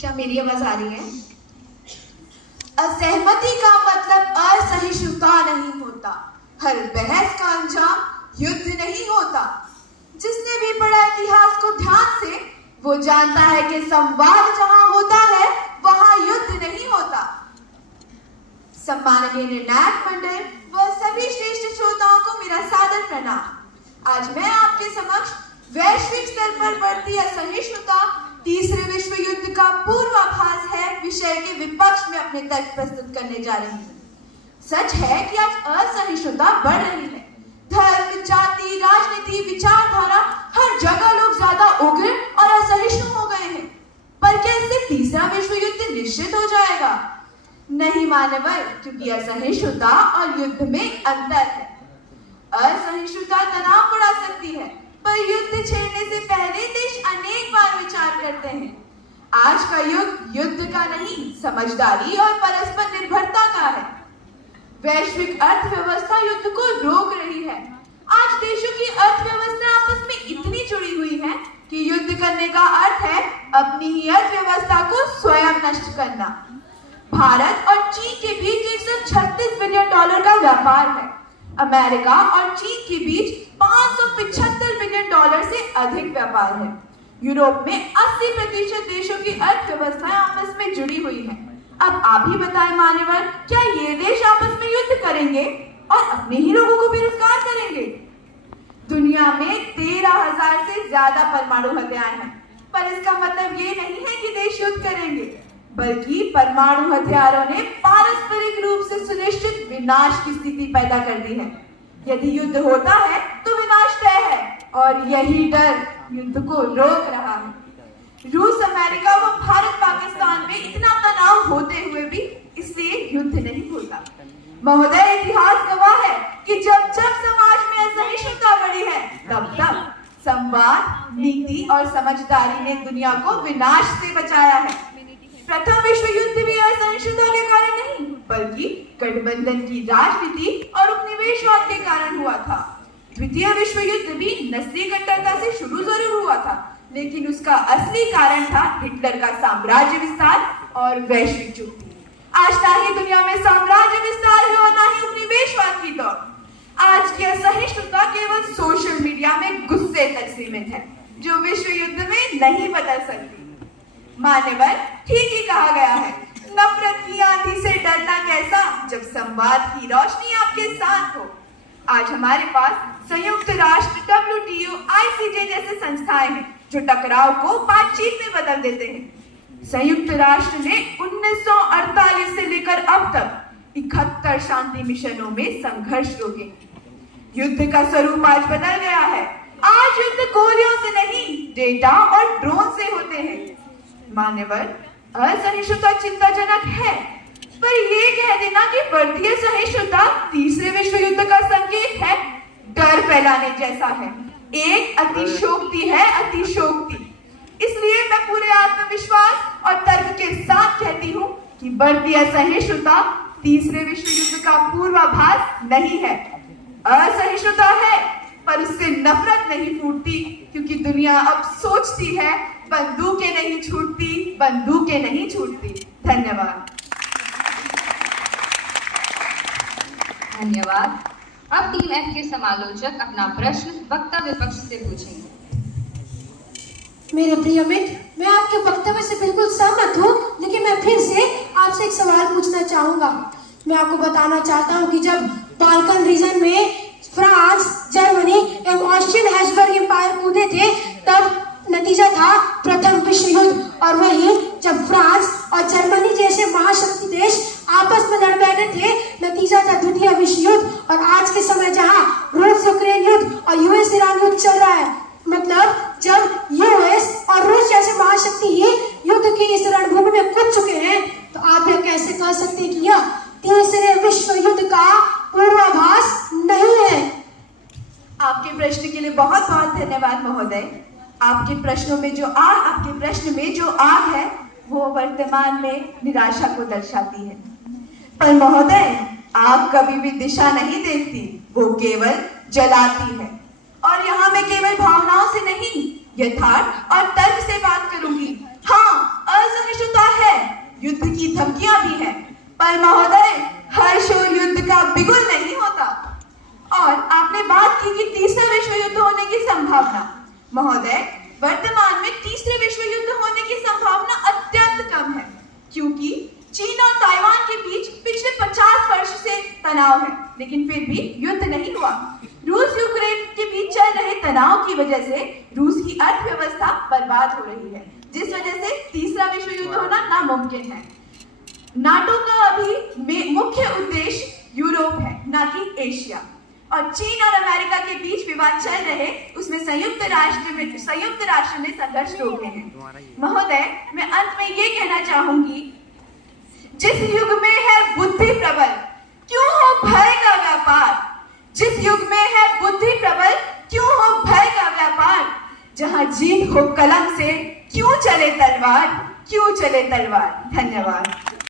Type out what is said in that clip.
क्या मेरी आवाज आ रही है? असहमति का मतलब असहिष्णुता नहीं होता। हर बहस का अंजाम युद्ध नहीं होता। जिसने भी पढ़ा इतिहास को ध्यान से, वो जानता है कि संवाद जहां होता है वहां युद्ध नहीं होता। सम्माननीय निर्णायक मंडल व सभी श्रेष्ठ श्रोताओं को मेरा सादर प्रणाम। आज मैं आपके समक्ष वैश्विक स्तर पर बढ़ती असहिष्णुता तीसरे विश्व युद्ध का पूर्वाभास है विषय के विपक्ष में अपने तर्क प्रस्तुत करने जा रही हूँ। सच है कि आज असहिष्णुता बढ़ रही है। धर्म, जाति, राजनीति, विचारधारा, हर जगह लोग ज्यादा उग्र और असहिष्णु हो गए हैं। पर क्या इससे तीसरा विश्व युद्ध निश्चित हो जाएगा? नहीं मानवर, क्योंकि असहिष्णुता और युद्ध में अंतर है। असहिष्णुता तनाव बढ़ा सकती है, पर युद्ध छेड़ने से पहले देश अनेक बार विचार करते हैं। आज का युग युद्ध का नहीं, समझदारी और परस्पर निर्भरता का है। वैश्विक अर्थव्यवस्था युद्ध को रोक रही है। आज देशों की अर्थव्यवस्था आपस में इतनी जुड़ी हुई है कि युद्ध करने का अर्थ है अपनी ही अर्थव्यवस्था को स्वयं नष्ट करना। भारत और चीन के बीच $136 बिलियन का व्यापार है। अमेरिका और चीन के बीच $575 बिलियन से अधिक व्यापार है। यूरोप में 80% देशों की अर्थव्यवस्थाएं आपस में जुड़ी हुई हैं। अब आप ही बताएं मान्यवर, क्या ये देश आपस में युद्ध करेंगे और अपने ही लोगों को बेरोजगार करेंगे? दुनिया में 13,000 से ज्यादा परमाणु हथियार हैं, पर इसका मतलब ये नहीं है कि देश युद्ध करेंगे, बल्कि परमाणु हथियारों ने पारस्परिक रूप से सुनिश्चित विनाश की स्थिति पैदा कर दी है। यदि युद्ध होता है तो विनाश तय है, और यही डर युद्ध को रोक रहा है। रूस, अमेरिका व भारत, पाकिस्तान में इतना तनाव होते हुए भी इससे युद्ध नहीं होता। महोदय, इतिहास गवाह है कि जब जब समाज में असहिष्णुता बढ़ी है, तब तब संवाद, नीति और समझदारी ने दुनिया को विनाश से बचाया है। प्रथम विश्व युद्ध भी असहिष्णुता के कारण नहीं, बल्कि गठबंधन की राजनीति और उपनिवेशवाद के कारण हुआ था। द्वितीय विश्व युद्ध भी नस्लीय कट्टरता से शुरू जरूर हुआ था, लेकिन उसका असली कारण था हिटलर का साम्राज्य विस्तार और वैश्विक युद्ध। आज ना ही दुनिया में साम्राज्य विस्तार है और ना ही उपनिवेशवाद की दौड़। आज की असहिष्णुता केवल सोशल मीडिया में गुस्से तक सीमित है, जो विश्व युद्ध में नहीं बदल सकती। मान्यवर, ठीक ही कहा गया है, नफरत की आंधी से डरना कैसा जब संवाद की रोशनी आपके साथ हो। आज हमारे पास संयुक्त राष्ट्र, WTO, ICJ जैसे संस्थाएं हैं जो टकराव को बातचीत में बदल देते हैं। संयुक्त राष्ट्र ने 1948 से लेकर अब तक 71 शांति मिशनों में संघर्ष रोके। युद्ध का स्वरूप आज बदल गया है। आज युद्ध गोलियों से नहीं, डेटा और ड्रोन से होते हैं। मान्यवर, असहिष्णुता चिंताजनक है, पर ये कह देना कि बढ़ती असहिष्णुता तीसरे विश्व युद्ध का संकेत है, डर फैलाने जैसा है। एक अतिशयोक्ति है, अतिशयोक्ति। इसलिए मैं पूरे आत्मविश्वास और तर्क के साथ कहती हूँ कि बढ़ती असहिष्णुता तीसरे विश्व युद्ध का पूर्वाभास नहीं है। असहिष्णुता है, पर उससे नफरत नहीं फूटती, क्योंकि दुनिया अब सोचती है बंदूकें नहीं छूटती, बंदूकें नहीं छूटती। धन्यवाद। धन्यवाद। अब टीम एफ के समालोचक अपना प्रश्न वक्ता विपक्ष से पूछेंगे। मेरे प्रिय मित्र, मैं आपके वक्तव्य से बिल्कुल सहमत हूँ, लेकिन मैं फिर से आपसे एक सवाल पूछना चाहूँगा। मैं आपको बताना चाहता हूँ कि जब बाल्कन रीजन में फ्रांस, जर्मनी एवं ऑस्ट्रियन हैब्सबर्ग एम्पायर कूदे थे, तब नतीजा था प्रथम विश्व युद्ध। और वही जब फ्रांस और जर्मनी जैसे महाशक्ति देश आपस में लड़ बैठे थे, नतीजा था द्वितीय विश्व युद्ध। और आज के समय जहां रूस यूक्रेन युद्ध और यूएस ईरान युद्ध चल रहा है, मतलब जब यूएस और रूस जैसे महाशक्ति ही युद्ध की इस रणभूमि में कूद चुके हैं, तो आप यह कैसे कह सकते हैं कि यह तीसरे विश्व युद्ध का पूर्वाभास नहीं है? आपके प्रश्न के लिए बहुत बहुत धन्यवाद महोदय। आपके प्रश्न में जो आग है, वो वर्तमान में निराशा को दर्शाती है। पर महोदय, आग कभी भी दिशा नहीं देखती, वो केवल जलाती है। और यहाँ मैं केवल भावनाओं से नहीं, यथार्थ और तर्क से बात करूंगी। हाँ, असहिष्णुता युद्ध की धमकियां भी हैं, पर महोदय हर्ष और युद्ध का बिगुल नहीं होता। और आपने बात की कि तीसरा विश्व युद्ध होने की संभावना। महोदय, वर्तमान में तीसरे विश्व युद्ध होने की संभावना अत्यंत कम है, क्योंकि चीन और ताइवान के बीच पिछले 50 वर्ष से तनाव है, लेकिन फिर भी युद्ध नहीं हुआ। रूस यूक्रेन के बीच चल रहे तनाव की वजह से रूस की अर्थव्यवस्था बर्बाद हो रही है, जिस वजह से तीसरा विश्व युद्ध होना नामुमकिन है। नाटो का अभी मुख्य उद्देश्य यूरोप है, ना कि एशिया। और चीन और अमेरिका के बीच विवाद चल रहे, उसमें संयुक्त राष्ट्र ने संघर्ष रोके हैं। महोदय, मैं अंत में ये कहना चाहूंगी, जिस युग में है बुद्धि प्रबल, क्यों हो भय का व्यापार। जिस युग में है बुद्धि प्रबल, क्यों हो भय का व्यापार। जहां जीत हो कलम से, क्यों चले तलवार, क्यों चले तलवार। धन्यवाद।